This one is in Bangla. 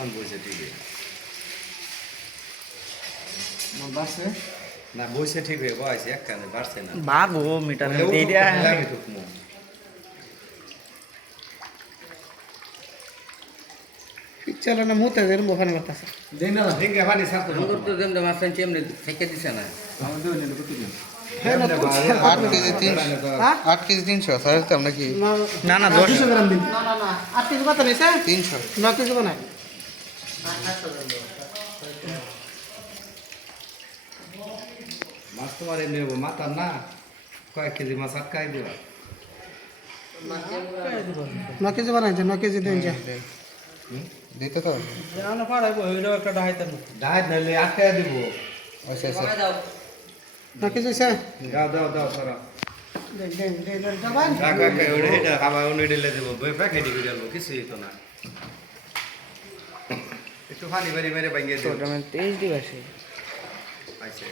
অন বইছে ঠিকই বাসে না বইছে ঠিক হয়ে বয়সে একখানে বাড়ছে না বাড়বো মিটার বলে দিয়ে দিয়া আমি ঢুকমু পিচ্ছালে না মুতে দেন ওখানে বাতাসে দেন না ভেঙে পানি ছাড়তো না সুন্দর তো যেমন মাছ আনছি এমনি থেকে দিছে না আমাদের ওই নিয়ে কত দিন হ্যাঁ না 8 কেজি 300 8 কেজি 300 স্যার তো আমরা কি না না 10 200 গ্রাম দিন না না না 8 কেজি কত নিছে 300 9 কেজি বানাই মাছ তোমার এমনি মাতার না কয়েক কেজি মাছ আটকাই দিবা 9 কেজি বানাই 9 কেজি দেন যা দিতে তো জানা পাড়াইবো হইলো একটা ডাহাইতাম ডাহাত নাইলে আটকাই দিব আচ্ছা আচ্ছা দাও 9 কেজি আছে দাও দাও দাও সরা দেন দেন দেন যাবান কাকা কে ওরে এটা খাবার উনি দিলে দেব বই প্যাকেটই করে আনবো কিছুই তো না একটু পানি মেরে মেরে ভাঙিয়ে দিও ওটা মানে 23 দিবাসে আইছে